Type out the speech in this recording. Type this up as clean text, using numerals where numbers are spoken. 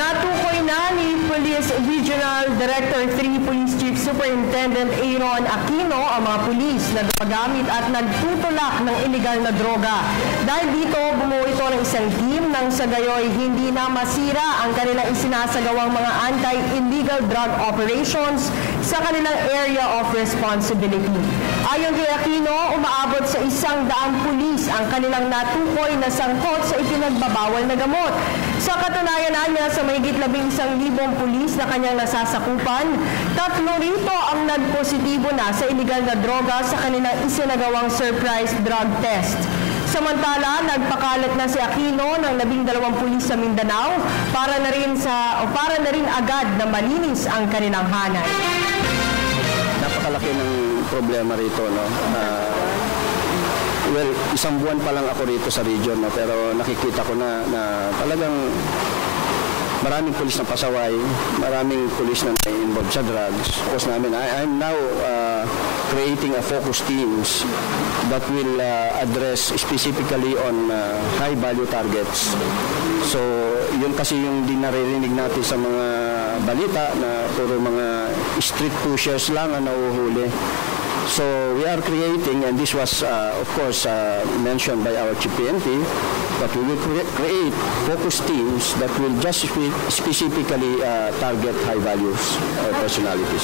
Natukoy na ni Police Regional Director 3 Police Chief Superintendent Aaron Aquino ang mga pulis na gumagamit at nagtutulak ng iligal na droga. Dahil dito, bumuo ito ng isang team nang sa gayoy hindi na masira ang kanilang isinasagawang mga anti-illegal drug operations sa kanilang area of responsibility. Ayon kay Aquino, umaabot sa 100 pulis ang kanilang natukoy na sangkot sa ipinagbabawal na gamot. Sa katunayan niya sa mahigit 11,000 pulis na kanyang nasasakupan, 3 rito ang nagpositibo na sa iligal na droga sa kanilang isinagawang surprise drug test. Samantala, nagpakalat na si Aquino ng 12 pulis sa Mindanao para na rin agad na malinis ang kanilang hanay. Napakalaki ng problema rito, no? Well, isang buwan pa lang ako rito sa region, no? Pero nakikita ko na talagang maraming pulis na pasaway, maraming pulis na involved sa drugs. Because I'm now creating a focus teams that will address specifically on high-value targets. So, yun kasi yung dinaririnig natin sa mga balita na puro mga street pushers lang ang nauhuli. So we are creating, and this was of course mentioned by our Chief PNP, that we will create focus teams that will just specifically target high values personalities.